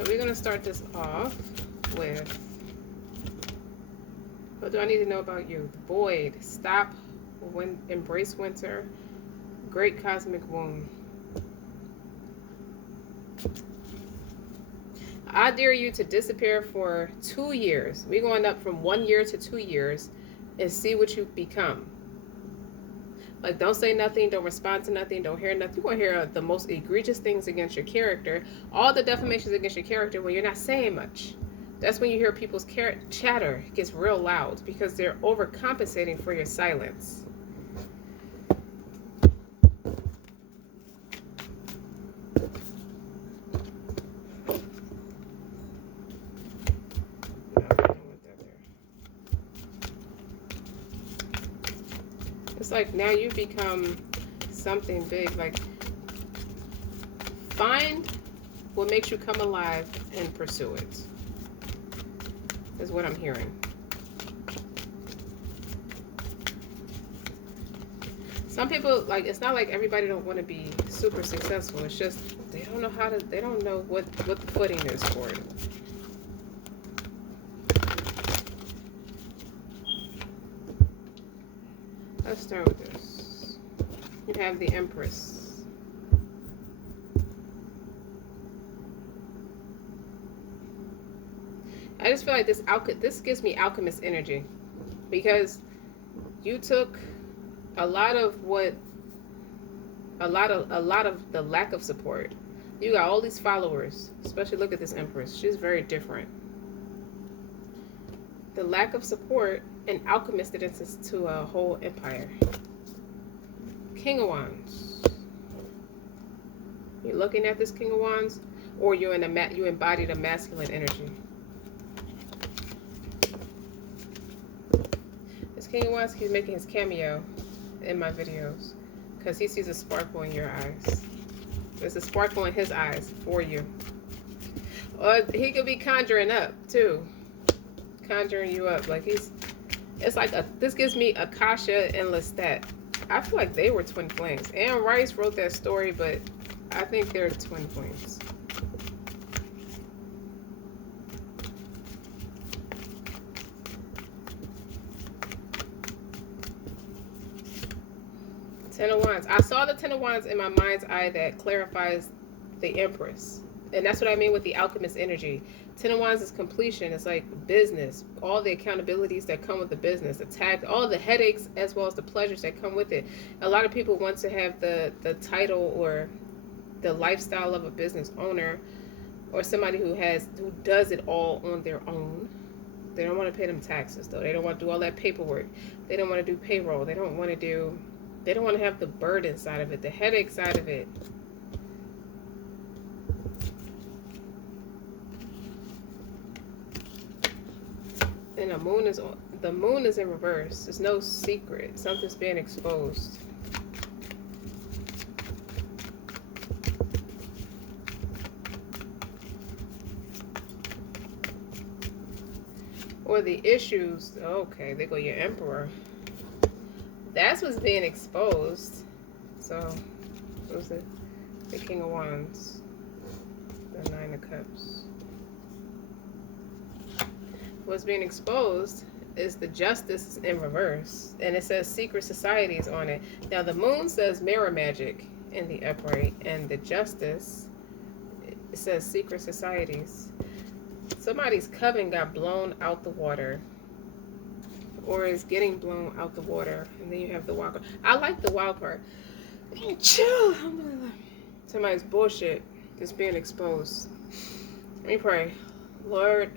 So we're going to start this off with, what do I need to know about you? The void. Stop. Embrace winter. Great cosmic wound. I dare you to disappear for 2 years. We're going up from 1 year to 2 years and see what you become. Like, don't say nothing, don't respond to nothing, don't hear nothing. You're going to hear the most egregious things against your character, all the defamations against your character when you're not saying much. That's when you hear people's chatter gets real loud because they're overcompensating for your silence. It's like now you become something big. Like, find what makes you come alive and pursue it, is what I'm hearing. Some people, like, it's not like everybody don't want to be super successful. It's just they don't know how to, they don't know what the footing is for it. Let's start with this. You have the Empress. I just feel like this gives me alchemist energy, because you took a lot of the lack of support. You got all these followers, especially look at this Empress. She's very different. The lack of support and alchemisted it into a whole empire. King of Wands. You're looking at this King of Wands, or you embodied a masculine energy. This King of Wands keeps making his cameo in my videos because he sees a sparkle in your eyes. There's a sparkle in his eyes for you. Or he could be conjuring up too. Conjuring you up. Like it's like this gives me Akasha and Lestat. I feel like they were twin flames. Anne Rice wrote that story, but I think they're twin flames. Ten of Wands. I saw the Ten of Wands in my mind's eye that clarifies the Empress. And that's what I mean with the alchemist energy. Ten of Wands is completion. It's like business. All the accountabilities that come with the business. Attack, all the headaches as well as the pleasures that come with it. A lot of people want to have the title or the lifestyle of a business owner, or somebody who does it all on their own. They don't want to pay them taxes though. They don't want to do all that paperwork. They don't want to do payroll. They don't want to have the burden side of it, the headache side of it. And the moon is in reverse. There's no secret. Something's being exposed. Or the issues. Okay, there go your Emperor. That's what's being exposed. So, what was it? The King of Wands. The Nine of Cups. What's being exposed is the Justice in reverse. And it says secret societies on it. Now, the moon says mirror magic in the upright. And the Justice, it says secret societies. Somebody's coven got blown out the water. Or is getting blown out the water. And then you have the wild card. I like the wild card. Chill. Somebody's bullshit is being exposed. Let me pray. Lord,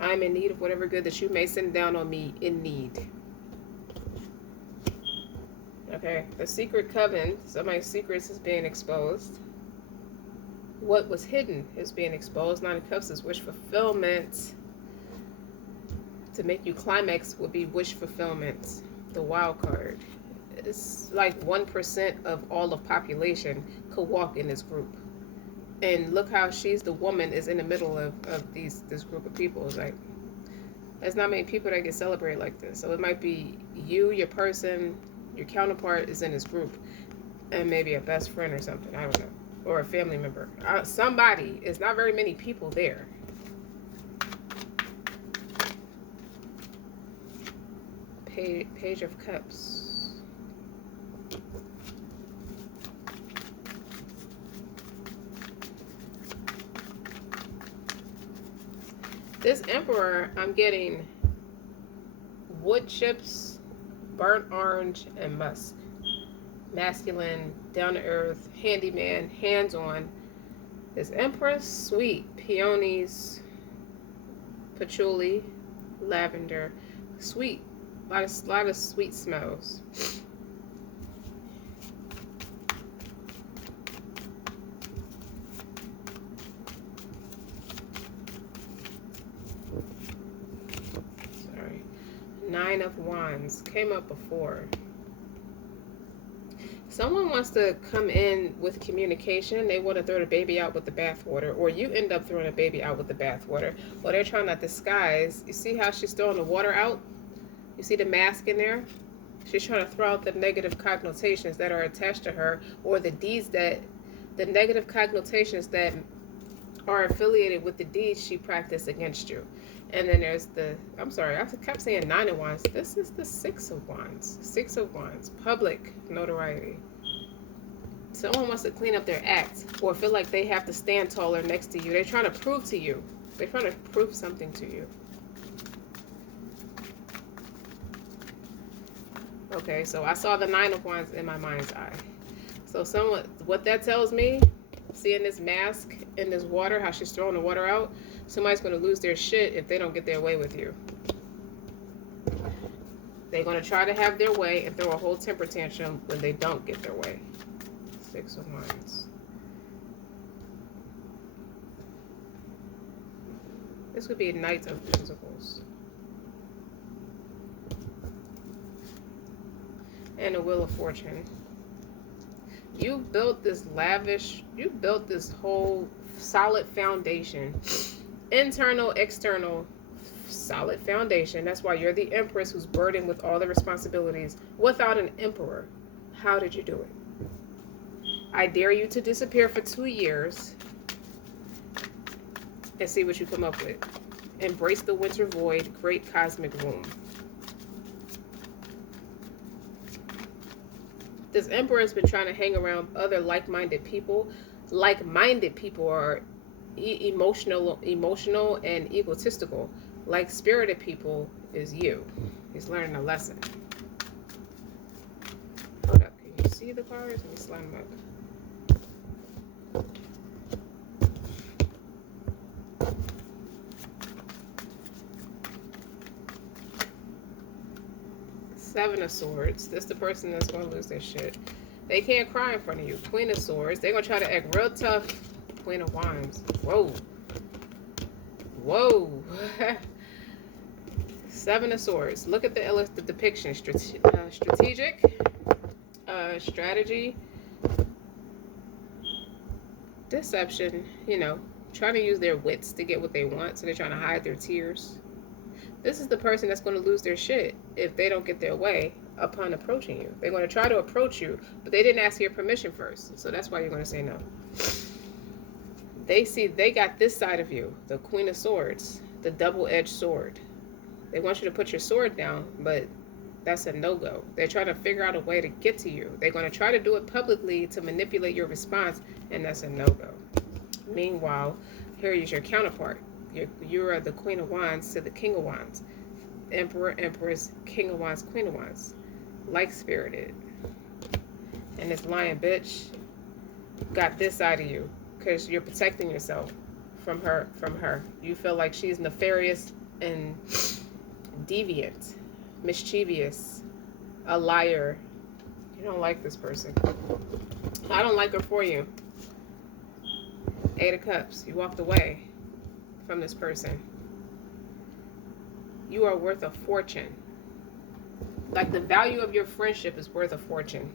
I'm in need of whatever good that you may send down on me in need. Okay. The secret coven. Somebody's secrets is being exposed. What was hidden is being exposed. Nine of Cups is wish fulfillment. To make you climax would be wish fulfillment. The wild card. It's like 1% of all of population could walk in this group. And look how she's the woman is in the middle of this group of people. It's like, there's not many people that get celebrated like this. So it might be you, your person, your counterpart is in this group. And maybe a best friend or something. I don't know. or a family member. Somebody. It's not very many people there. Page of Cups. This Emperor, I'm getting wood chips, burnt orange, and musk. Masculine, down to earth, handyman, hands on. This Empress, sweet, peonies, patchouli, lavender, sweet, a lot of sweet smells. Sorry. 9 of Wands came up before. Someone wants to come in with communication. They want to throw the baby out with the bathwater, or you end up throwing a baby out with the bathwater. Or they're trying to disguise. You see how she's throwing the water out? You see the mask in there? She's trying to throw out the negative connotations that are attached to her, or the deeds that, the negative connotations that are affiliated with the deeds she practiced against you. And then there's the, I'm sorry, I kept saying 9 of Wands. This is the 6 of Wands. 6 of Wands. Public notoriety. Someone wants to clean up their act or feel like they have to stand taller next to you. They're trying to prove to you. They're trying to prove something to you. Okay, so I saw the 9 of Wands in my mind's eye. So someone, what that tells me, seeing this mask in this water, how she's throwing the water out, somebody's going to lose their shit if they don't get their way with you. They're going to try to have their way and throw a whole temper tantrum when they don't get their way. 6 of Wands. This would be a Knight of Pentacles. And a Wheel of Fortune. You built this lavish, you built this whole solid foundation. Internal, external, solid foundation. That's why you're the Empress who's burdened with all the responsibilities without an Emperor. How did you do it? I dare you to disappear for 2 years and see what you come up with. Embrace the winter void, great cosmic womb. This Emperor has been trying to hang around other like-minded people. Like-minded people are emotional and egotistical. Like-spirited people is you. He's learning a lesson. Hold up, can you see the cards? Let me slide them up. Seven of Swords. This is the person that's going to lose their shit. They can't cry in front of you. Queen of Swords. They're going to try to act real tough. Queen of Wands. Whoa. Whoa. Seven of Swords. Look at the depiction. Strategic. Strategy. Deception. You know, trying to use their wits to get what they want. So they're trying to hide their tears. This is the person that's going to lose their shit if they don't get their way upon approaching you. They're going to try to approach you, but they didn't ask your permission first. So that's why you're going to say no. They got this side of you, the Queen of Swords, the double-edged sword. They want you to put your sword down, but that's a no-go. They're trying to figure out a way to get to you. They're going to try to do it publicly to manipulate your response, and that's a no-go. Meanwhile, here is your counterpart. You are the Queen of Wands to the King of Wands. Emperor, Empress, King of Wands, Queen of Wands. Like-spirited. And this lion bitch got this side of you because you're protecting yourself from her. You feel like she's nefarious and deviant, mischievous, a liar. You don't like this person. I don't like her for you. 8 of Cups. You walked away from this person. You are worth a fortune. Like the value of your friendship is worth a fortune.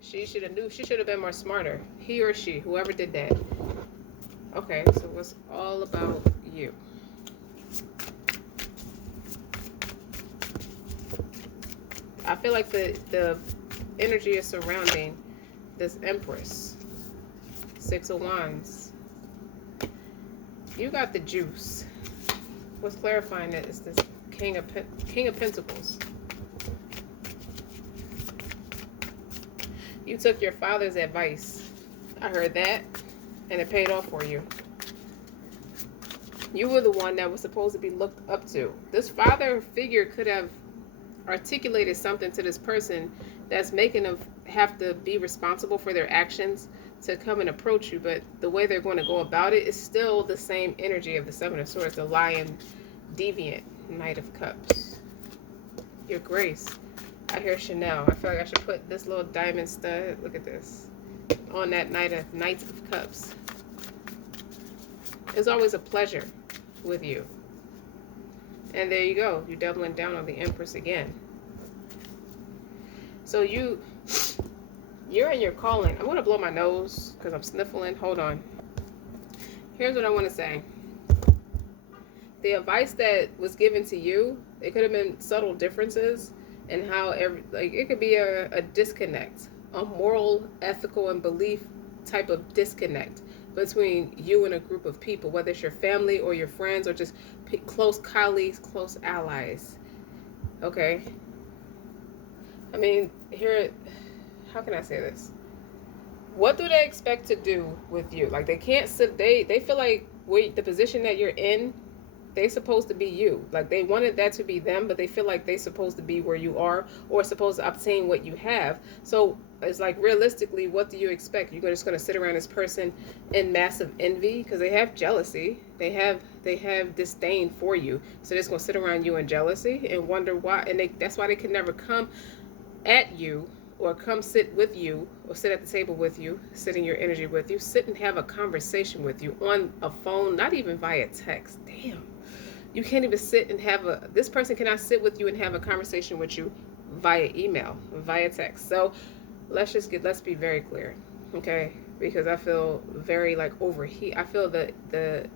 She should have knew. She should have been more smarter. He or she, whoever did that. Okay, so what's all about you? I feel like the energy is surrounding this Empress. Six of Wands. You got the juice. What's clarifying it is this King of Pentacles. You took your father's advice. I heard that, and it paid off for you. You were the one that was supposed to be looked up to. This father figure could have articulated something to this person that's making them have to be responsible for their actions to come and approach you, but the way they're going to go about it is still the same energy of the Seven of Swords, the lion, deviant, Knight of Cups. Your grace. I hear Chanel. I feel like I should put this little diamond stud, look at this, on that Knight of Cups. It's always a pleasure with you. And there you go. You're doubling down on the Empress again. So you're in your calling. I'm going to blow my nose because I'm sniffling. Hold on. Here's what I want to say. The advice that was given to you, it could have been subtle differences in how it could be a disconnect, a moral, ethical, and belief type of disconnect between you and a group of people, whether it's your family or your friends or just close colleagues, close allies. Okay? I mean, here, how can I say this? What do they expect to do with you? Like, they can't sit, they feel like the position that you're in, they're supposed to be you. Like, they wanted that to be them, but they feel like they're supposed to be where you are or supposed to obtain what you have. So it's like, realistically, what do you expect? You're just going to sit around this person in massive envy because they have jealousy. They have disdain for you. So they're just going to sit around you in jealousy and wonder why. And that's why they can never come at you or come sit with you or sit at the table with you, sit in your energy with you, sit and have a conversation with you on a phone, not even via text. Damn. You can't even sit and this person cannot sit with you and have a conversation with you via email, via text. So let's be very clear, okay? Because I feel very like overheat. I feel that the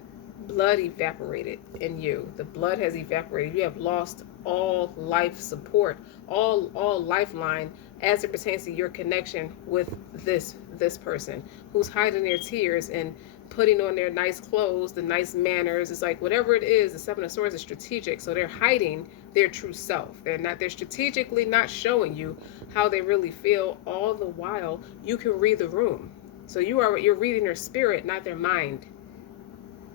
blood evaporated in you. The blood has evaporated. You have lost all life support, all lifeline as it pertains to your connection with this person who's hiding their tears and putting on their nice clothes, the nice manners. It's like, whatever it is, the Seven of Swords is strategic. So they're hiding their true self. They're strategically not showing you how they really feel. All the while, you can read the room. So you're reading their spirit, not their mind.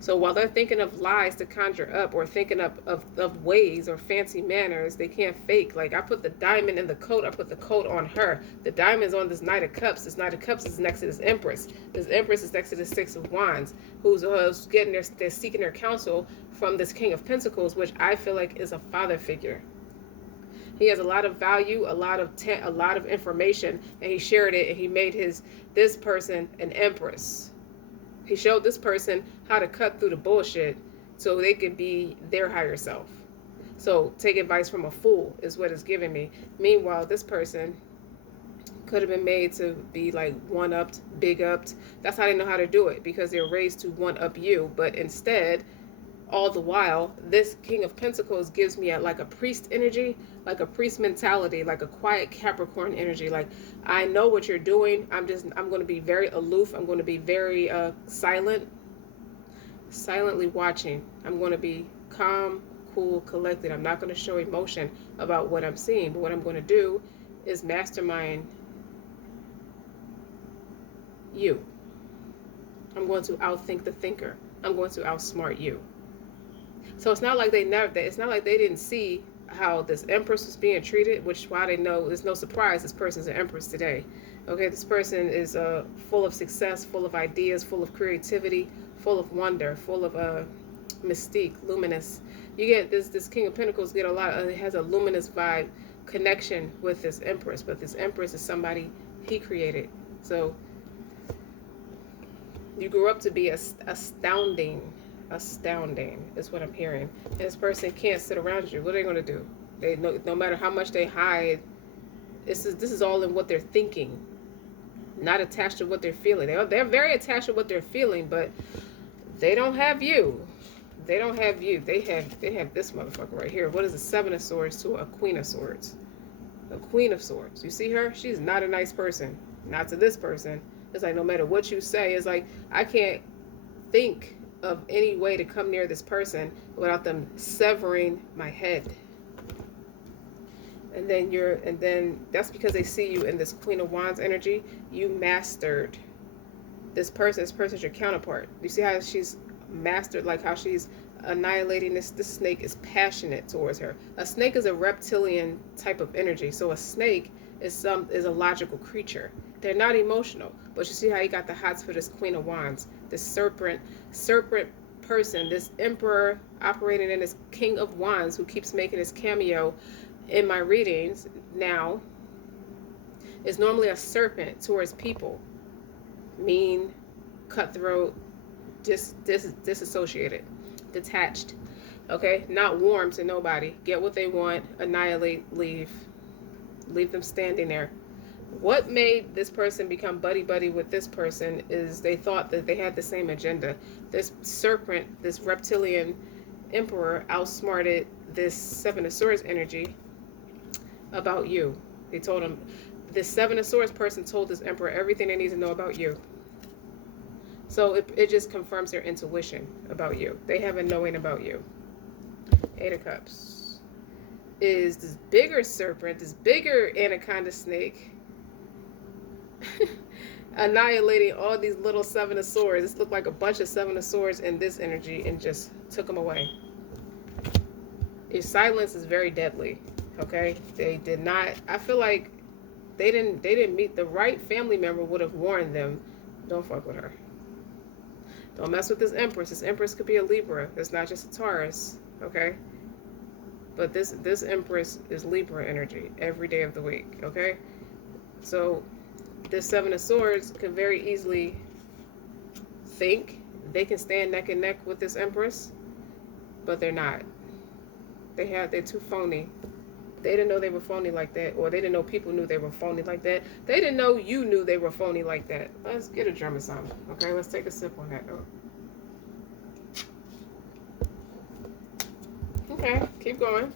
So while they're thinking of lies to conjure up or thinking of ways or fancy manners, they can't fake. Like, I put the diamond in the coat. I put the coat on her. The diamond's on this Knight of Cups. This Knight of Cups is next to this Empress. This Empress is next to the Six of Wands, who's getting they're seeking their counsel from this King of Pentacles, which I feel like is a father figure. He has a lot of value, a lot of information, and he shared it, and he made this person an Empress. He showed this person how to cut through the bullshit so they could be their higher self. So take advice from a fool is what it's giving me. Meanwhile, this person could have been made to be like one-upped, big-upped. That's how they know how to do it, because they're raised to one-up you. But instead, all the while, this King of Pentacles gives me like a priest energy, like a priest mentality, like a quiet Capricorn energy. Like, I know what you're doing. I'm going to be very aloof. I'm going to be very silently watching. I'm going to be calm, cool, collected. I'm not going to show emotion about what I'm seeing. But what I'm going to do is mastermind you. I'm going to outthink the thinker. I'm going to outsmart you. So it's not like they didn't see how this Empress was being treated, which is why they know it's no surprise this person's an Empress today. Okay, this person is full of success, full of ideas, full of creativity, full of wonder, full of mystique, luminous. You get this King of Pentacles it has a luminous vibe connection with this Empress, but this Empress is somebody he created. So you grew up to be astounding is what I'm hearing. And this person can't sit around you. What are they going to do? They no matter how much they hide, this is all in what they're thinking, not attached to what they're feeling. They're very attached to what they're feeling, but they don't have you. They don't have you. They have this motherfucker right here. What is a Seven of Swords to a Queen of Swords? A Queen of Swords. You see her? She's not a nice person. Not to this person. It's like no matter what you say, it's like I can't think of any way to come near this person without them severing my head. And then that's because they see you in this Queen of Wands energy. You mastered this person. This person's your counterpart. You see how she's mastered, like how she's annihilating this. This snake is passionate towards her. A snake is a reptilian type of energy. So a snake is a logical creature. They're not emotional. But you see how he got the hots for this Queen of Wands, this serpent person, this emperor operating in this King of Wands who keeps making his cameo in my readings now, is normally a serpent towards people. Mean, cutthroat, disassociated, detached. Okay? Not warm to nobody. Get what they want, annihilate, leave. Leave them standing there. What made this person become buddy-buddy with this person is they thought that they had the same agenda. This serpent, this reptilian emperor outsmarted this Seven of Swords energy about you. They told him, this Seven of Swords person told this emperor everything they need to know about you. So it just confirms their intuition about you. They have a knowing about you. Eight of Cups is this bigger serpent, this bigger anaconda snake, annihilating all these little Seven of Swords. This looked like a bunch of Seven of Swords in this energy and just took them away. Your silence is very deadly. Okay, they did not. I feel like they didn't meet the right family member would have warned them. Don't fuck with her. Don't mess with this Empress. This Empress could be a Libra. It's not just a Taurus. Okay, but this Empress is Libra energy every day of the week. Okay, so this Seven of Swords can very easily think they can stand neck and neck with this Empress, but they're not. They're too phony. They didn't know they were phony like that, or they didn't know people knew they were phony like that. They didn't know you knew they were phony like that. Let's get a German sound. Okay, let's take a sip on that. Okay, keep going.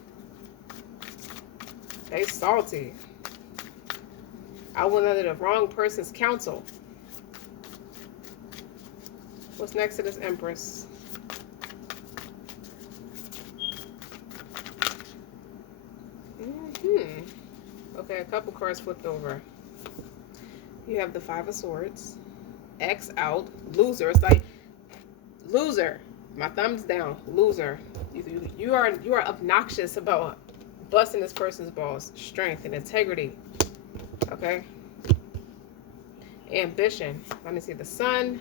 They salty. I went under the wrong person's counsel. What's next to this Empress? Okay, a couple cards flipped over. You have the Five of Swords. X out. Loser. It's like, loser. My thumb's down. Loser. You are obnoxious about busting this person's balls. Strength and integrity. Okay? Ambition. Let me see. The Sun.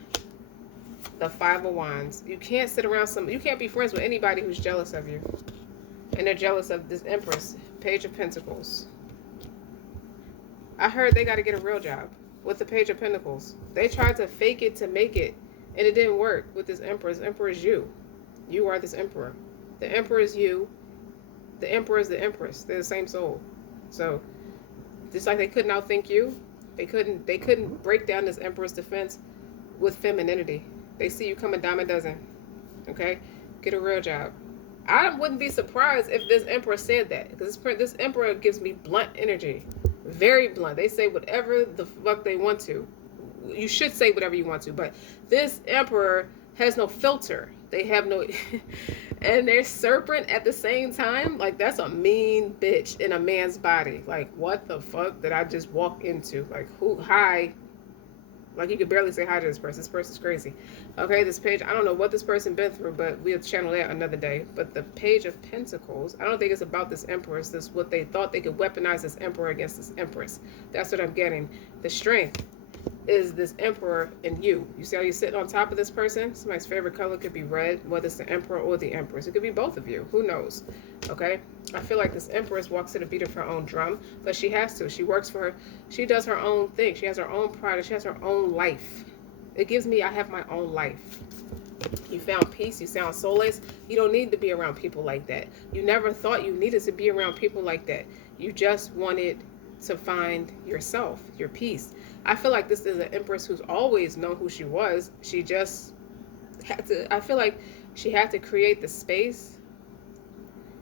The Five of Wands. You can't sit around you can't be friends with anybody who's jealous of you. And they're jealous of this Empress. Page of Pentacles. I heard they got to get a real job with the Page of Pentacles. They tried to fake it to make it, and it didn't work with this Empress. Emperor is you. You are this Emperor. The Emperor is you. The Emperor is the Empress. They're the same soul. So, just like they couldn't outthink you, they couldn't break down this Emperor's defense with femininity. They see you come a dime a dozen. Okay? Get a real job. I wouldn't be surprised if this Emperor said that, because this Emperor gives me blunt energy. Very blunt. They say whatever the fuck they want to. You should say whatever you want to, but this Emperor has no filter. They have no... and they're serpent at the same time. Like, that's a mean bitch in a man's body. Like, what the fuck did I just walk into? Like, who... Hi... Like, you could barely say hi to this person. This person's crazy. Okay, this page, I don't know what this person been through, but we'll channel that another day. But the Page of Pentacles, I don't think it's about this Empress. This what they thought they could weaponize this Emperor against this Empress. That's what I'm getting. The Strength is this Emperor and you. You see how you're sitting on top of this person? Somebody's favorite color could be red, whether it's the Emperor or the Empress. It could be both of you. Who knows? Okay? I feel like this Empress walks to the beat of her own drum, but she has to. She works for her. She does her own thing. She has her own pride. She has her own life. It gives me, I have my own life. You found peace. You sound soulless. You don't need to be around people like that. You never thought you needed to be around people like that. You just wanted to find yourself, your peace. I feel like this is an Empress who's always known who she was. She just had to, I feel like she had to create the space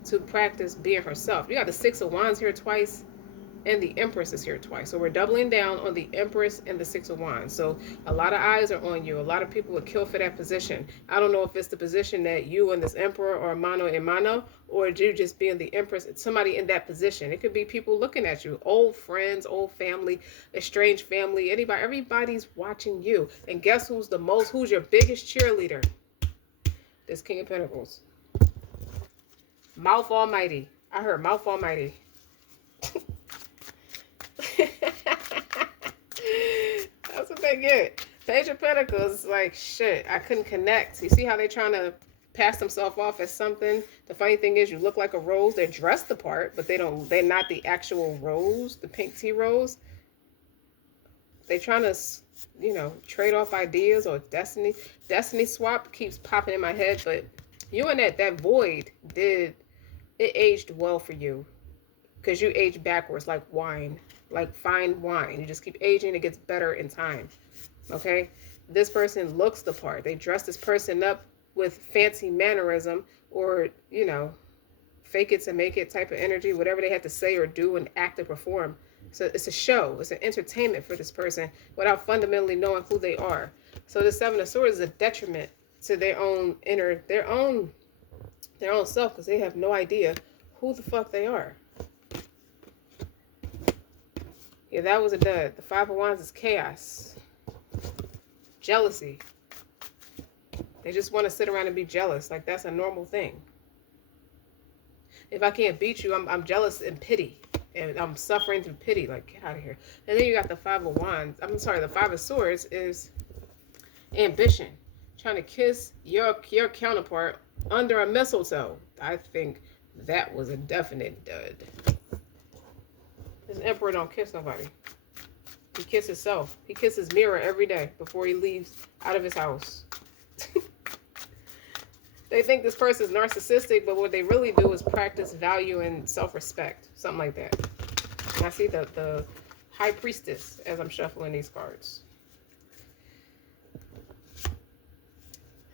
to practice being herself. You got the Six of Wands here twice. And the Empress is here twice. So we're doubling down on the Empress and the Six of Wands. So a lot of eyes are on you. A lot of people would kill for that position. I don't know if it's the position that you and this Emperor are mano a mano, or you just being the Empress, somebody in that position. It could be people looking at you, old friends, old family, estranged family, anybody. Everybody's watching you. And guess who's your biggest cheerleader? This King of Pentacles. Mouth Almighty. I heard Mouth Almighty. That's what they get. Page of Pentacles is like, shit, I couldn't connect. You see how they're trying to pass themselves off as something? The funny thing is, you look like a rose. They're dressed the part, but they're not the actual rose, the pink tea rose. They're trying to, trade off ideas or destiny. Destiny swap keeps popping in my head, but you and that void it aged well for you. Because you age backwards like wine, like fine wine. You just keep aging. It gets better in time. Okay? This person looks the part. They dress this person up with fancy mannerism or, fake it to make it type of energy, whatever they have to say or do and act or perform. So it's a show. It's an entertainment for this person without fundamentally knowing who they are. So the Seven of Swords is a detriment to their own self, because they have no idea who the fuck they are. Yeah, that was a dud. The Five of Wands is chaos. Jealousy. They just want to sit around and be jealous. Like, that's a normal thing. If I can't beat you, I'm jealous and pity. And I'm suffering through pity. Like, get out of here. And then you got the Five of Wands. The Five of Swords is ambition. Trying to kiss your counterpart under a mistletoe. I think that was a definite dud. This Emperor don't kiss nobody. He kisses himself. He kisses mirror every day before he leaves out of his house. They think this person is narcissistic, but what they really do is practice value and self-respect. Something like that. And I see the High Priestess as I'm shuffling these cards.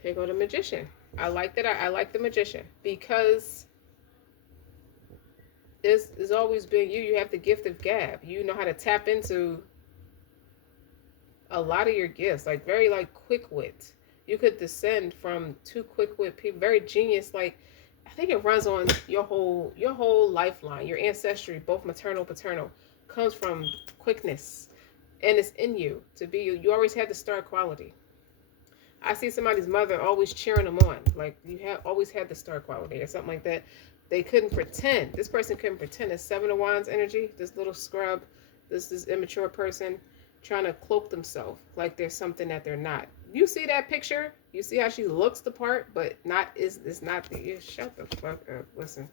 Here go the Magician. I like that. I like the Magician because it's always been you. You have the gift of gab. You know how to tap into a lot of your gifts, like very quick wit. You could descend from two quick wit people, very genius. Like, I think it runs on your whole lifeline, your ancestry, both maternal, paternal, comes from quickness, and it's in you to be you. You always had the star quality. I see somebody's mother always cheering them on, like you have always had the star quality or something like that. They couldn't pretend. This person couldn't pretend. It's Seven of Wands energy. This little scrub, this immature person trying to cloak themselves like there's something that they're not. You see that picture? You see how she looks the part, but it's not the. Shut the fuck up. Listen,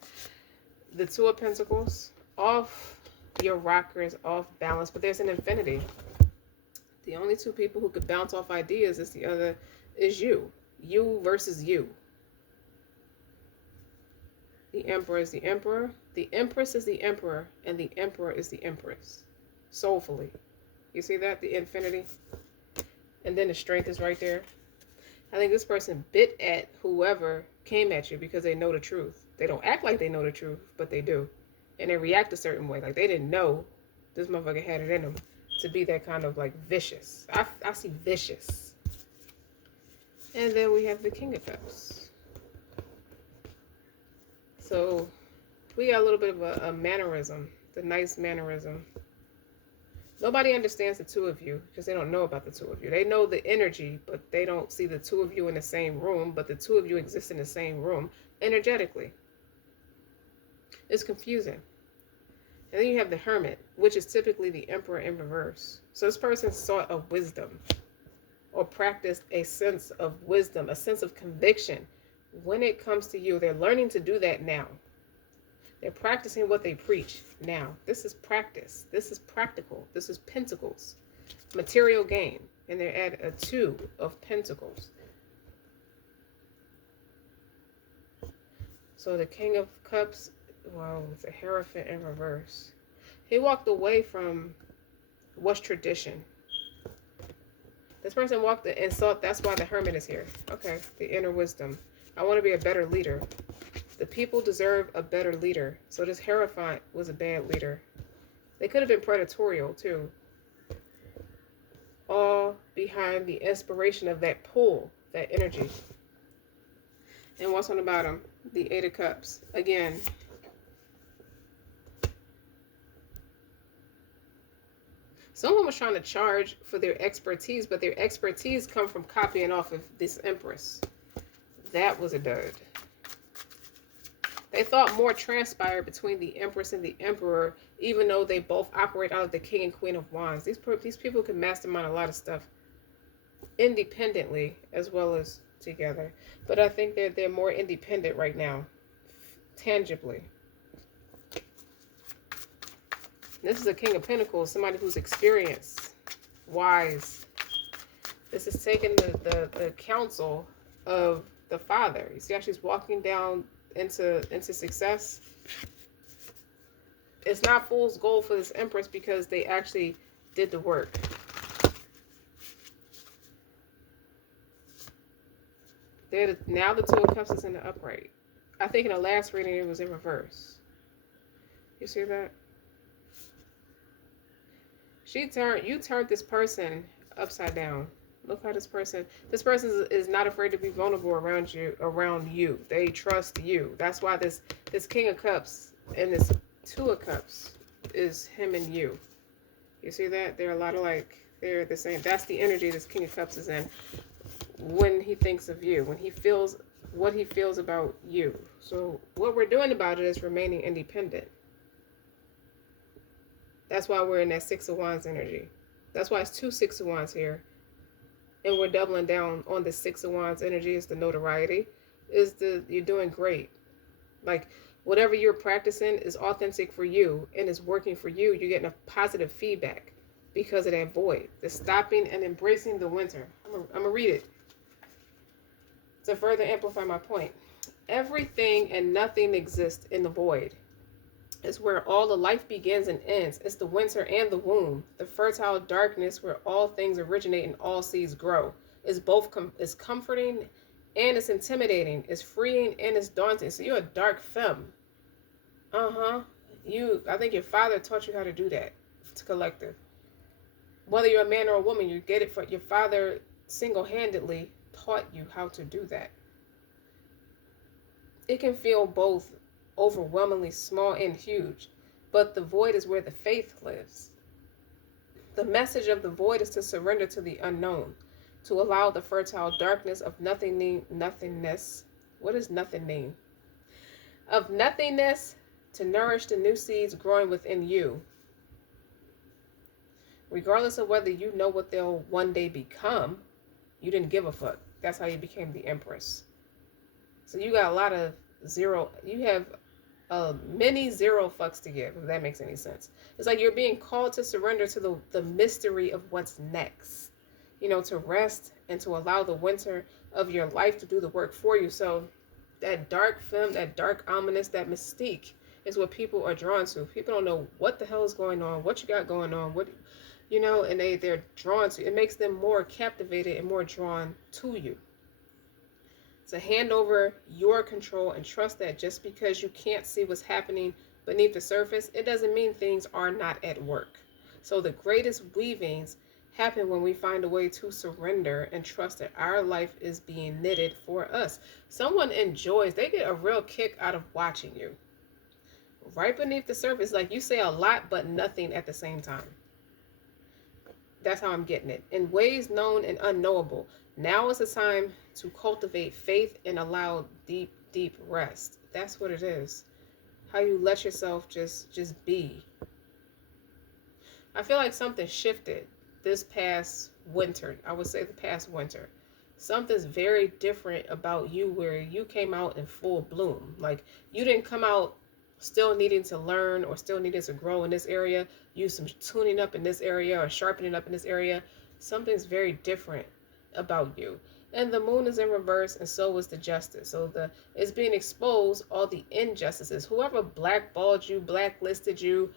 the Two of Pentacles, off your rockers, off balance, but there's an infinity. The only two people who could bounce off ideas is you. You versus you. The Emperor is the Emperor. The Empress is the Emperor. And the Emperor is the Empress. Soulfully. You see that? The infinity. And then the Strength is right there. I think this person bit at whoever came at you because they know the truth. They don't act like they know the truth, but they do. And they react a certain way. Like they didn't know this motherfucker had it in them to be that kind of vicious. I see vicious. And then we have the King of Cups. So we got a little bit of a mannerism, the nice mannerism. Nobody understands the two of you because they don't know about the two of you. They know the energy, but they don't see the two of you in the same room, but the two of you exist in the same room energetically. It's confusing. And then you have the Hermit, which is typically the Emperor in reverse. So this person sought a wisdom or practiced a sense of wisdom, a sense of conviction. When it comes to you, they're learning to do that now. They're practicing what they preach now. This is practice. This is practical. This is Pentacles. Material gain. And they're at a Two of Pentacles. So the King of Cups, wow, it's a Hierophant in reverse. He walked away from what's tradition. This person walked and thought that's why the Hermit is here. Okay, the inner wisdom. I want to be a better leader. The people deserve a better leader. So this Hierophant was a bad leader. They could have been predatorial too. All behind the inspiration of that pull, that energy. And what's on the bottom? The Eight of Cups. Again, someone was trying to charge for their expertise, but their expertise come from copying off of this Empress. That was a dud. They thought more transpired between the Empress and the Emperor, even though they both operate out of the King and Queen of Wands. These people can mastermind a lot of stuff independently as well as together. But I think they're more independent right now, tangibly. This is a King of Pentacles, somebody who's experienced, wise. This is taking the counsel of the Father. You see how she's walking down into success? It's not fool's gold for this Empress because they actually did the work. Now the Two of Cups is in the upright. I think in the last reading it was in reverse. You see that? You turned this person upside down. Look how this person is not afraid to be vulnerable around you. They trust you. That's why this King of Cups and this Two of Cups is him and you. You see that? They're a lot alike. They're the same. That's the energy this King of Cups is in when he thinks of you, when he feels what he feels about you. So what we're doing about it is remaining independent. That's why we're in that Six of Wands energy. That's why it's two Six of Wands here. And we're doubling down on the Six of Wands energy. Is the notoriety. You're doing great. Like, whatever you're practicing is authentic for you and is working for you. You're getting a positive feedback because of that void. The stopping and embracing the winter. I'm going to read it to further amplify my point. Everything and nothing exists in the void. It's where all the life begins and ends. It's the winter and the womb. The fertile darkness where all things originate and all seeds grow. It's both it's comforting and it's intimidating. It's freeing and it's daunting. So you're a dark femme. I think your father taught you how to do that. It's collective. Whether you're a man or a woman, you get it from your father. Single-handedly taught you how to do that. It can feel both overwhelmingly small and huge, but the void is where the faith lives. The message of the void is to surrender to the unknown, to allow the fertile darkness of nothingness. What does nothing mean? Of nothingness to nourish the new seeds growing within you. Regardless of whether you know what they'll one day become, you didn't give a fuck. That's how you became the Empress. So you got a lot of zero. You have many zero fucks to give, if that makes any sense. It's like you're being called to surrender to the mystery of what's next. To rest and to allow the winter of your life to do the work for you. So that dark film, that dark ominous, that mystique is what people are drawn to. People don't know what the hell is going on, what you got going on, and they're drawn to. It makes them more captivated and more drawn to you. To hand over your control and trust that just because you can't see what's happening beneath the surface, it doesn't mean things are not at work. So the greatest weavings happen when we find a way to surrender and trust that our life is being knitted for us. Someone enjoys, they get a real kick out of watching you. Right beneath the surface, like you say a lot but nothing at the same time. That's how I'm getting it. In ways known and unknowable. Now is the time to cultivate faith and allow deep, deep rest. That's what it is. How you let yourself just be. I feel like something shifted this past winter. I would say the past winter. Something's very different about you where you came out in full bloom. Like you didn't come out still needing to learn or still needing to grow in this area. Use some tuning up in this area or sharpening up in this area. Something's very different about you. And the moon is in reverse, and so is the justice. So it's being exposed, all the injustices. Whoever blackballed you, blacklisted you,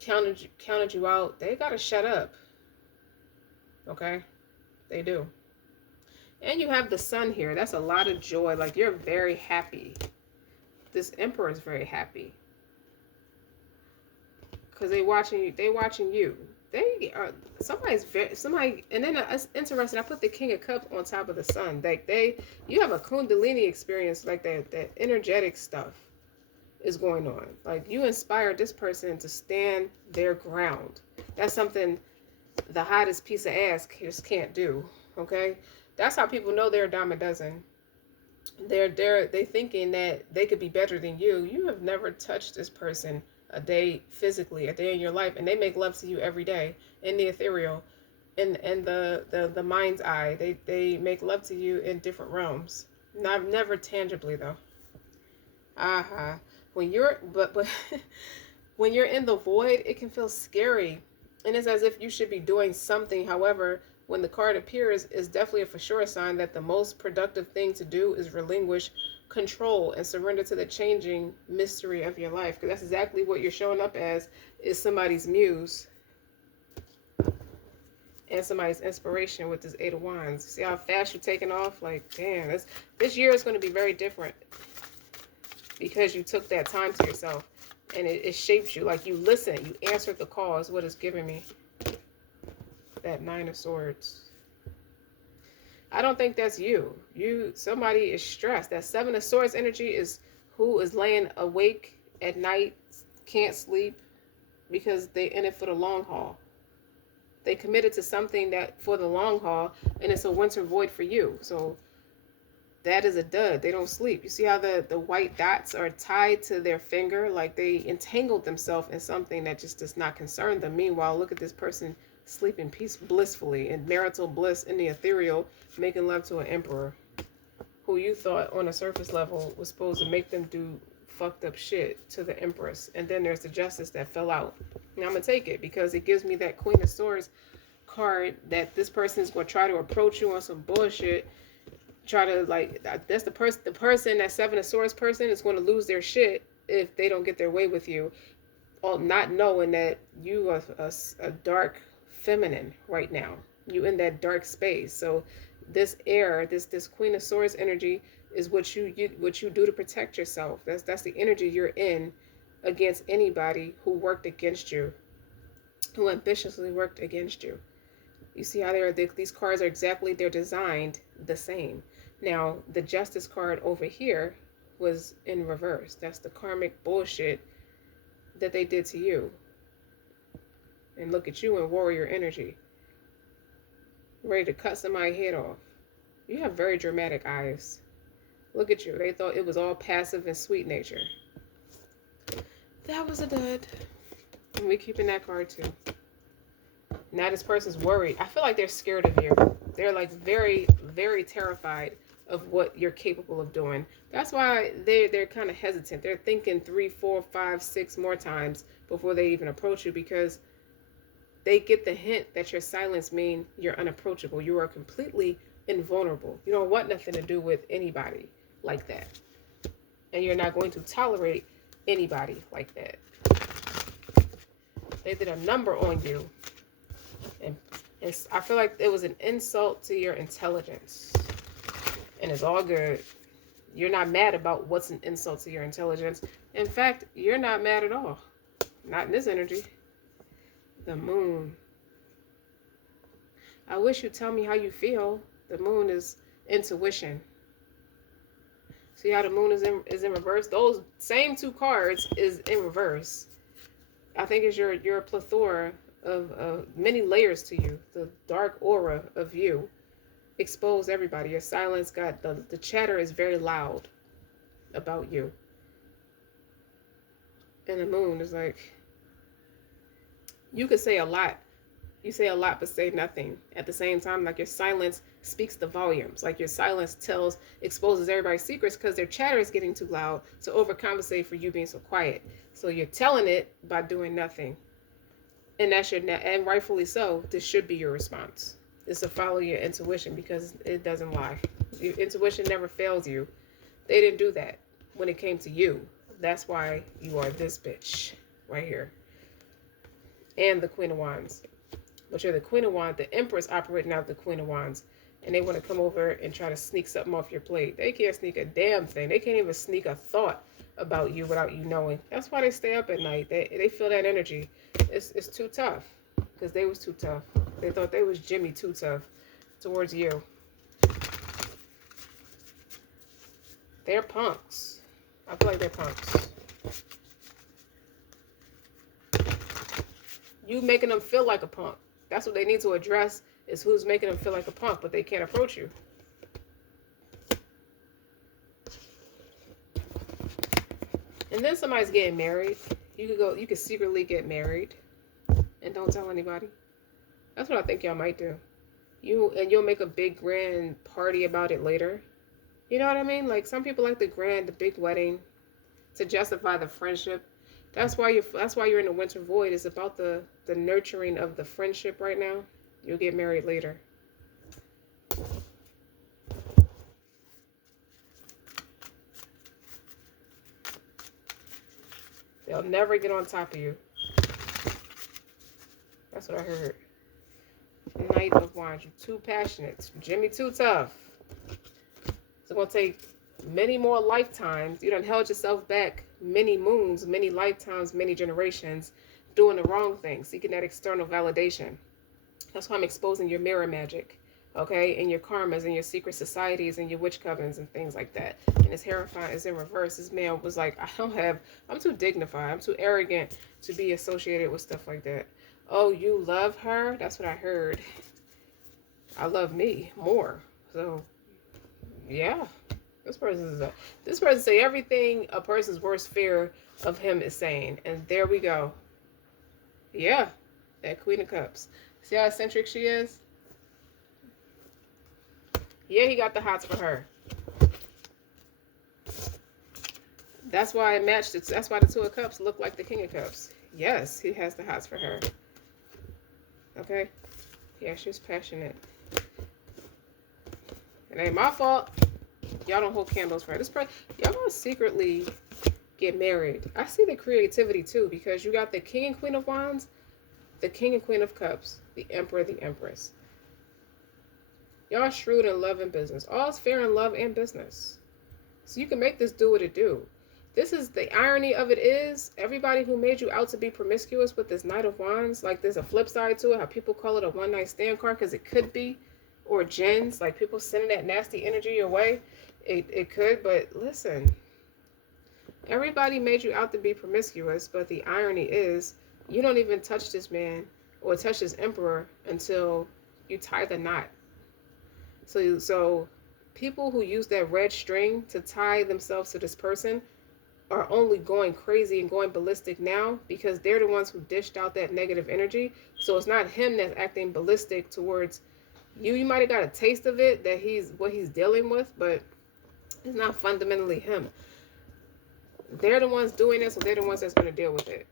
counted you out, they gotta shut up. Okay? They do. And you have the sun here. That's a lot of joy. Like you're very happy. This emperor is very happy. because they watching you. They watching you. They are somebody. And then it's interesting. I put the King of Cups on top of the Sun. Like you have a Kundalini experience, like that energetic stuff is going on. Like you inspired this person to stand their ground. That's something the hottest piece of ass just can't do. Okay, that's how people know they're a dime a dozen. They thinking that they could be better than you. You have never touched this person a day in your life, and they make love to you every day in the ethereal, in the mind's eye. They make love to you in different realms. Not never tangibly though. Aha. When you're but when you're in the void, it can feel scary. And it's as if you should be doing something. However, when the card appears, it's definitely a for sure sign that the most productive thing to do is relinquish control and surrender to the changing mystery of your life. Because that's exactly what you're showing up as, is somebody's muse and somebody's inspiration with this Eight of Wands. See how fast you're taking off? Like, damn, this year is going to be very different because you took that time to yourself. And it shapes you. Like you listen, you answered the call is what it's giving me. That Nine of Swords. I don't think that's you. Somebody is stressed. That Seven of Swords energy is who is laying awake at night, can't sleep because they in it for the long haul. They committed to something that for the long haul, and it's a winter void for you. So that is a dud. They don't sleep. You see how the white dots are tied to their finger? Like they entangled themselves in something that just does not concern them. Meanwhile, look at this person sleeping blissfully in marital bliss in the ethereal, making love to an emperor who you thought on a surface level was supposed to make them do fucked up shit to the empress. And then there's the justice that fell out. And I'm going to take it because it gives me that Queen of Swords card that this person is going to try to approach you on some bullshit. Try to that's the person, that Seven of Swords person is going to lose their shit if they don't get their way with you. All not knowing that you are a dark feminine right now. You in that dark space. So this air, this Queen of Swords energy is what you do to protect yourself. That's the energy you're in against anybody who worked against you, who ambitiously worked against you. You see how these cards are they're designed the same. Now, the Justice card over here was in reverse. That's the karmic bullshit that they did to you. And look at you in warrior energy. Ready to cut somebody's head off. You have very dramatic eyes. Look at you. They thought it was all passive and sweet nature. That was a dud. And we're keeping that card too. Now this person's worried. I feel like they're scared of you. They're like very, very terrified of what you're capable of doing. That's why they're kind of hesitant. They're thinking 3, 4, 5, 6 more times before they even approach you, because they get the hint that your silence means you're unapproachable. You are completely invulnerable. You don't want nothing to do with anybody like that. And you're not going to tolerate anybody like that. They did a number on you. And I feel like it was an insult to your intelligence. And it's all good. You're not mad about what's an insult to your intelligence. In fact, you're not mad at all. Not in this energy. The Moon. I wish you'd tell me how you feel. The Moon is intuition. See how the Moon is in reverse? Those same 2 cards is in reverse. I think it's your plethora of many layers to you. The dark aura of you expose everybody. Your silence got the chatter is very loud about you. And the Moon is like, you could say a lot. You say a lot but say nothing. At the same time, like your silence speaks the volumes. Like your silence exposes everybody's secrets because their chatter is getting too loud to overcompensate for you being so quiet. So you're telling it by doing nothing. And and rightfully so, this should be your response. Is to follow your intuition, because it doesn't lie. Your intuition never fails you. They didn't do that when it came to you. That's why you are this bitch right here. And the Queen of Wands. But you're the Queen of Wands. The Empress operating out the Queen of Wands. and they want to come over and try to sneak something off your plate. They can't sneak a damn thing. They can't even sneak a thought about you without you knowing. That's why they stay up at night. They feel that energy. It's too tough, because they was too tough. They thought they was Jimmy too tough towards you. They're punks. I feel like they're punks. You making them feel like a punk. That's what they need to address, is who's making them feel like a punk, but they can't approach you. And then somebody's getting married. You could secretly get married and don't tell anybody. That's what I think y'all might do. You'll make a big grand party about it later. You know what I mean? Like, some people like the big wedding to justify the friendship. That's why you're in the winter void. It's about the nurturing of the friendship right now. You'll get married later. They'll never get on top of you. That's what I heard. Knight of Wands. You're too passionate. Jimmy too tough. It's going to take many more lifetimes. You done held yourself back many moons, many lifetimes, many generations, doing the wrong thing, seeking that external validation. That's why I'm exposing your mirror magic, okay? And your karmas and your secret societies and your witch covens and things like that. And it's terrifying. It's in reverse. This man was like, I'm too dignified. I'm too arrogant to be associated with stuff like that. Oh, you love her? That's what I heard. I love me more. So, yeah. This person say everything a person's worst fear of him is saying. And there we go. Yeah. That Queen of Cups. See how eccentric she is? Yeah, he got the hots for her. That's why it matched it. That's why the Two of Cups look like the King of Cups. Yes, he has the hots for her. Okay? Yeah, she's passionate. It ain't my fault. Y'all don't hold candles for her. Y'all gonna secretly get married. I see the creativity too, because you got the King and Queen of Wands, the King and Queen of Cups, the Emperor, the Empress. Y'all shrewd in love and business. All's fair in love and business. So you can make this do what it do. This is the irony of it is, everybody who made you out to be promiscuous with this Knight of Wands, like there's a flip side to it, how people call it a one-night stand card, because it could be, or gens, like people sending that nasty energy your way. It could, but listen, everybody made you out to be promiscuous, but the irony is, you don't even touch this man or touch this emperor until you tie the knot. So people who use that red string to tie themselves to this person are only going crazy and going ballistic now because they're the ones who dished out that negative energy. So it's not him that's acting ballistic towards you. You might have got a taste of it, that what he's dealing with, but it's not fundamentally him. They're the ones doing it, so they're the ones that's going to deal with it,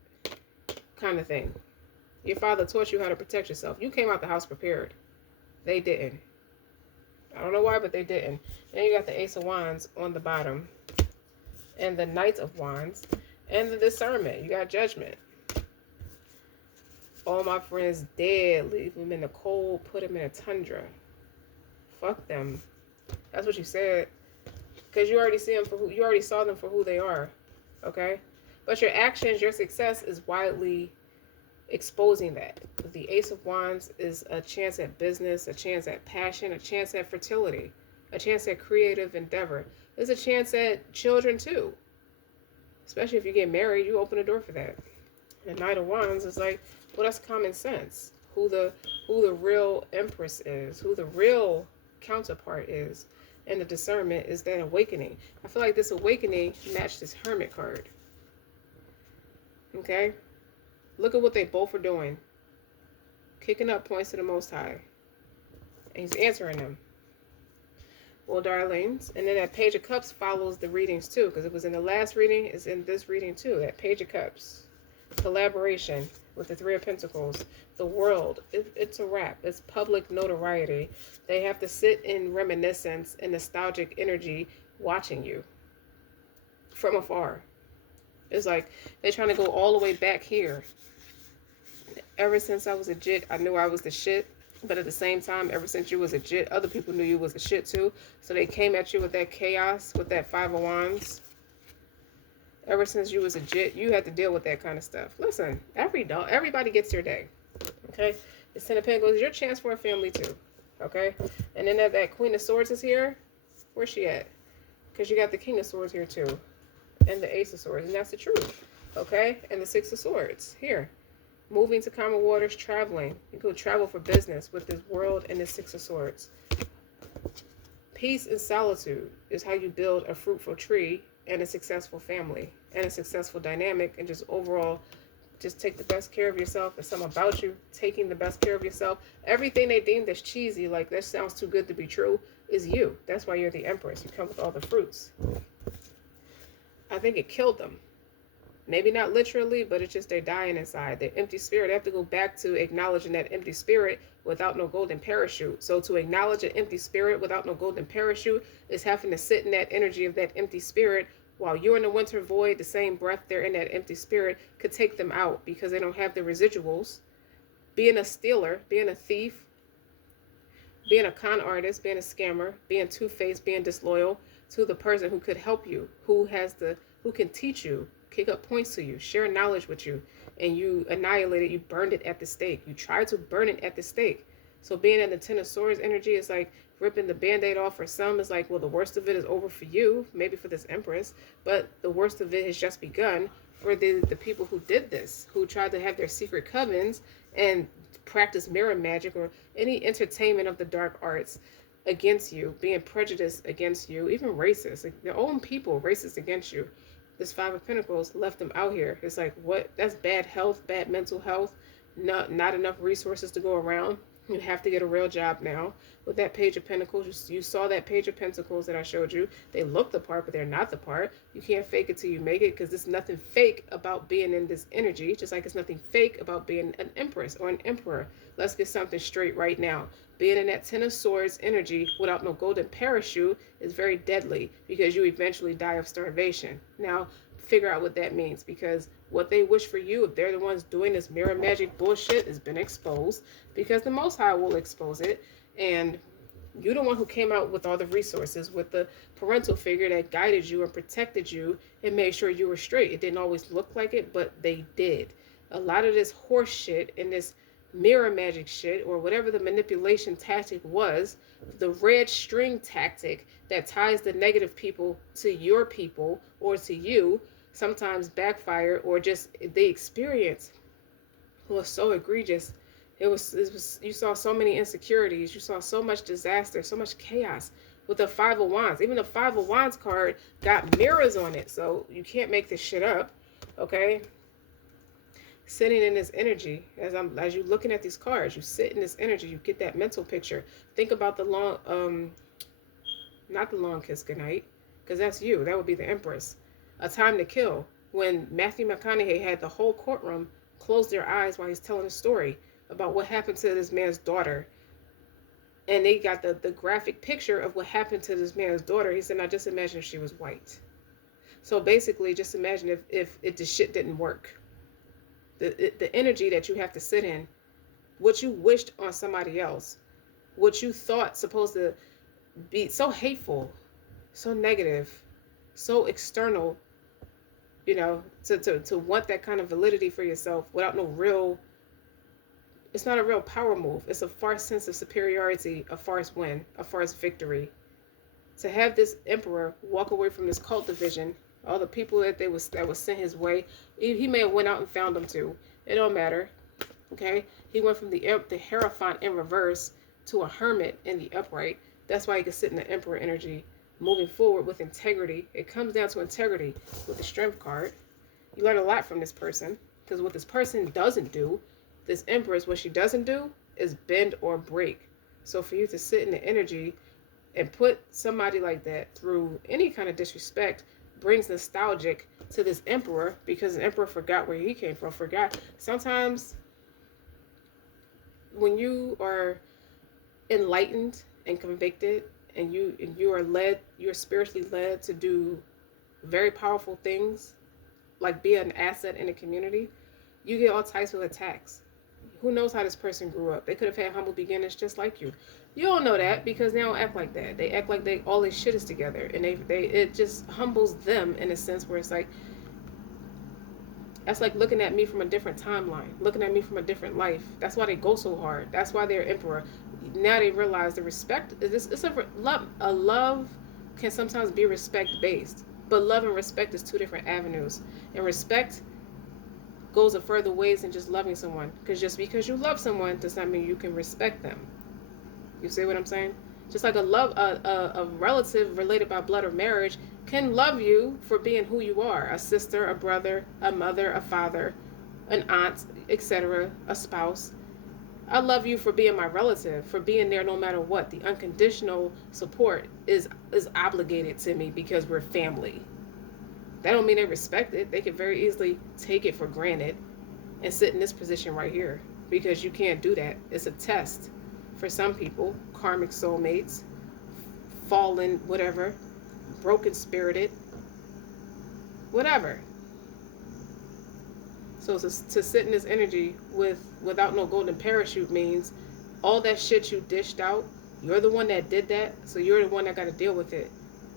kind of thing. Your father taught you how to protect yourself. You came out the house prepared. They didn't. I don't know why, but they didn't. Then you got the Ace of Wands on the bottom, and the Knight of Wands, and the Discernment. You got Judgment. All my friends dead. Leave them in the cold. Put them in a tundra. Fuck them. That's what you said. Because you already saw them for who they are. Okay? But your actions, your success is widely exposing that. The Ace of Wands is a chance at business, a chance at passion, a chance at fertility, a chance at creative endeavor. There's a chance at children too. Especially if you get married, you open the door for that. The Knight of Wands is like, well, that's common sense. Who the real Empress is, who the real counterpart is. And the Discernment is that awakening. I feel like this awakening matched this Hermit card. Okay? Look at what they both are doing. Kicking up points to the Most High. And he's answering them. Well, darlings. And then that Page of Cups follows the readings too. Because it was in the last reading. It's in this reading too. That Page of Cups. Collaboration with the Three of Pentacles. The world. It's a wrap. It's public notoriety. They have to sit in reminiscence and nostalgic energy watching you. From afar. It's like they're trying to go all the way back here. Ever since I was a jit, I knew I was the shit. But at the same time, ever since you was a jit, other people knew you was a shit too. So they came at you with that chaos, with that Five of Wands. Ever since you was a jit, you had to deal with that kind of stuff. Listen, everybody gets their day. Okay? The Ten of Pentacles is your chance for a family too. Okay? And then that Queen of Swords is here. Where's she at? Because you got the King of Swords here too. And the Ace of Swords. And that's the truth. Okay? And the Six of Swords. Here. Moving to calmer waters, traveling. You go travel for business with this World and the Six of Swords. Peace and solitude is how you build a fruitful tree and a successful family and a successful dynamic, and just overall just take the best care of yourself. It's something about you taking the best care of yourself. Everything they deem that's cheesy, like that sounds too good to be true, is you. That's why you're the Empress. You come with all the fruits. I think it killed them. Maybe not literally, but it's just they're dying inside. Their empty spirit. They have to go back to acknowledging that empty spirit without no golden parachute. So to acknowledge an empty spirit without no golden parachute is having to sit in that energy of that empty spirit while you're in the winter void. The same breath they're in that empty spirit could take them out because they don't have the residuals. Being a stealer, being a thief, being a con artist, being a scammer, being two-faced, being disloyal to the person who could help you, who can teach you, kick up points to you, share knowledge with you, and you annihilate it, you burned it at the stake. You tried to burn it at the stake. So being in the Ten of Swords energy is like ripping the band-aid off. For some, it's like, well, the worst of it is over for you, maybe for this Empress, but the worst of it has just begun for the people who did this, who tried to have their secret covens and practice mirror magic or any entertainment of the dark arts against you, being prejudiced against you, even racist, like their own people racist against you. This Five of Pentacles left them out here. It's like, what? That's bad health, bad mental health, not enough resources to go around. You have to get a real job now. With that Page of Pentacles, you saw that Page of Pentacles that I showed you. They look the part, but they're not the part. You can't fake it till you make it, because there's nothing fake about being in this energy, just like it's nothing fake about being an Empress or an Emperor. Let's get something straight right now. Being in that Ten of Swords energy without no golden parachute is very deadly, because you eventually die of starvation. Now, figure out what that means, because what they wish for you, if they're the ones doing this mirror magic bullshit, has been exposed, because the Most High will expose it. And you're the one who came out with all the resources, with the parental figure that guided you and protected you and made sure you were straight. It didn't always look like it, but they did. A lot of this horse shit and this mirror magic shit, or whatever the manipulation tactic was, the red string tactic that ties the negative people to your people or to you, sometimes backfire, or just the experience was so egregious. It was you saw so many insecurities, you saw so much disaster, so much chaos with the Five of Wands. Even the Five of Wands card got mirrors on it, so you can't make this shit up. Okay, sitting in this energy, as you looking at these cards, you sit in this energy, you get that mental picture. Think about the long not the long kiss goodnight, because that's you. That would be the Empress. A Time to Kill, when Matthew McConaughey had the whole courtroom close their eyes while he's telling a story about what happened to this man's daughter. And they got the graphic picture of what happened to this man's daughter. He said, now just imagine if she was white. So basically, just imagine if the shit didn't work. The energy that you have to sit in, what you wished on somebody else, what you thought supposed to be so hateful, so negative, so external, you know, to want that kind of validity for yourself without no real, it's not a real power move. It's a false sense of superiority, a false win, a false victory. To have this Emperor walk away from this cult division, all the people that was sent his way, he may have went out and found them too. It don't matter. Okay, he went from the Hierophant in reverse to a Hermit in the upright. That's why he could sit in the Emperor energy, moving forward with integrity. It comes down to integrity with the Strength card. You learn a lot from this person, because what this person doesn't do, this Empress, what she doesn't do is bend or break. So for you to sit in the energy and put somebody like that through any kind of disrespect brings nostalgic to this Emperor, because the Emperor forgot where he came from, forgot. Sometimes when you are enlightened and convicted, and you are led, you're spiritually led to do very powerful things, like be an asset in the community, you get all types of attacks. Who knows how this person grew up? They could have had humble beginnings just like you. You don't know that because they don't act like that. They act like all their shit is together, and they it just humbles them in a sense where it's like, that's like looking at me from a different timeline, looking at me from a different life. That's why they go so hard. That's why they're emperor. Now they realize the respect is this. It's a love. A love can sometimes be respect based, but love and respect is two different avenues. And respect goes a further ways than just loving someone. Because just because you love someone does not mean you can respect them. You see what I'm saying? Just like a relative related by blood or marriage can love you for being who you are. A sister, a brother, a mother, a father, an aunt, etc., a spouse. I love you for being my relative, for being there no matter what. The unconditional support is obligated to me because we're family. That don't mean they respect it. They could very easily take it for granted and sit in this position right here because you can't do that. It's a test for some people, karmic soulmates, fallen, whatever, broken spirited, whatever. So to sit in this energy without no golden parachute means all that shit you dished out, you're the one that did that, so you're the one that got to deal with it.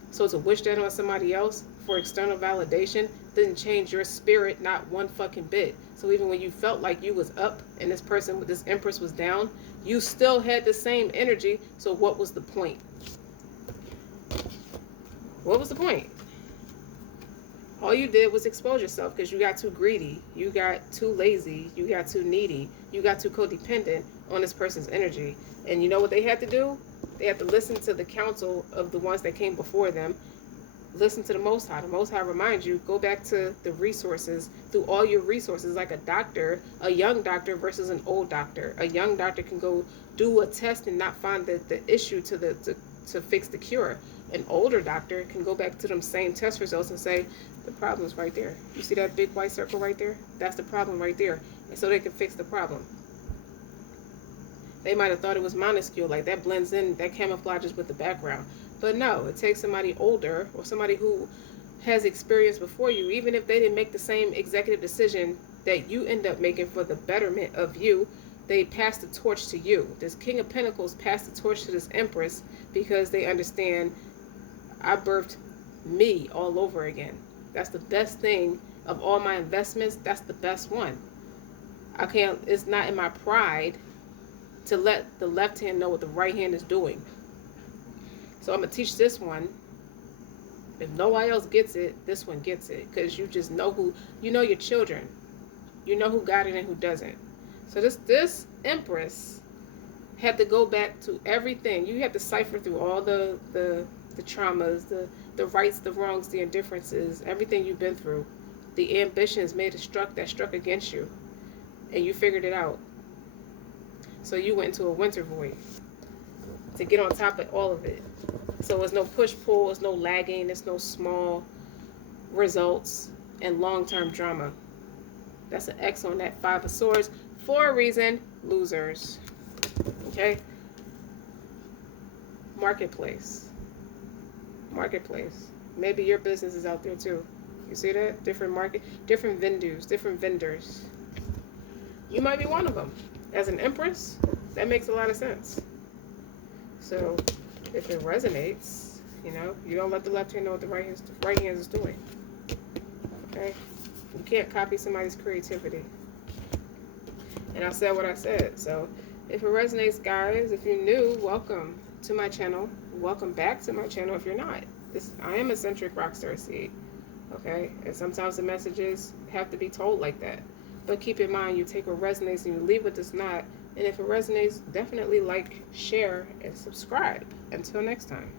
So to wish that on somebody else for external validation didn't change your spirit not one fucking bit. So even when you felt like you was up and this person with this empress was down, you still had the same energy. So what was the point? What was the point? All you did was expose yourself because you got too greedy, you got too lazy, you got too needy, you got too codependent on this person's energy. And you know what they had to do? They had to listen to the counsel of the ones that came before them. Listen to the Most High. The Most High reminds you, go back to the resources, through all your resources, like a doctor, a young doctor versus an old doctor. A young doctor can go do a test and not find the issue to fix the cure. An older doctor can go back to them same test results and say, the problem's right there. You see that big white circle right there? That's the problem right there. And so they can fix the problem. They might have thought it was minuscule, like that blends in, that camouflages with the background. But no, it takes somebody older or somebody who has experience before you, even if they didn't make the same executive decision that you end up making for the betterment of you, they pass the torch to you. This King of Pentacles passed the torch to this Empress because they understand I birthed me all over again. That's the best thing of all my investments. That's the best one. It's not in my pride to let the left hand know what the right hand is doing. So I'm going to teach this one. If nobody else gets it, this one gets it. Because you just know you know your children. You know who got it and who doesn't. So this Empress had to go back to everything. You had to cipher through all the traumas, the rights, the wrongs, the indifferences, everything you've been through. The ambitions that struck against you. And you figured it out. So you went into a winter void to get on top of all of it. So there's no push-pull, there's no lagging, there's no small results and long-term drama. That's an X on that Five of Swords. For a reason, losers. Okay? Marketplace. Maybe your business is out there too. You see that? Different vendors. You might be one of them. As an Empress, that makes a lot of sense. So if it resonates, you don't let the left hand know what the right hand is doing. Okay? You can't copy somebody's creativity. And I said what I said. So if it resonates, guys, if you're new, welcome to my channel. Welcome back to my channel if you're not. I am eccentric RockStar'Seed. Okay? And sometimes the messages have to be told like that. But keep in mind, you take what resonates and you leave what does not. And if it resonates, definitely like, share, and subscribe. Until next time.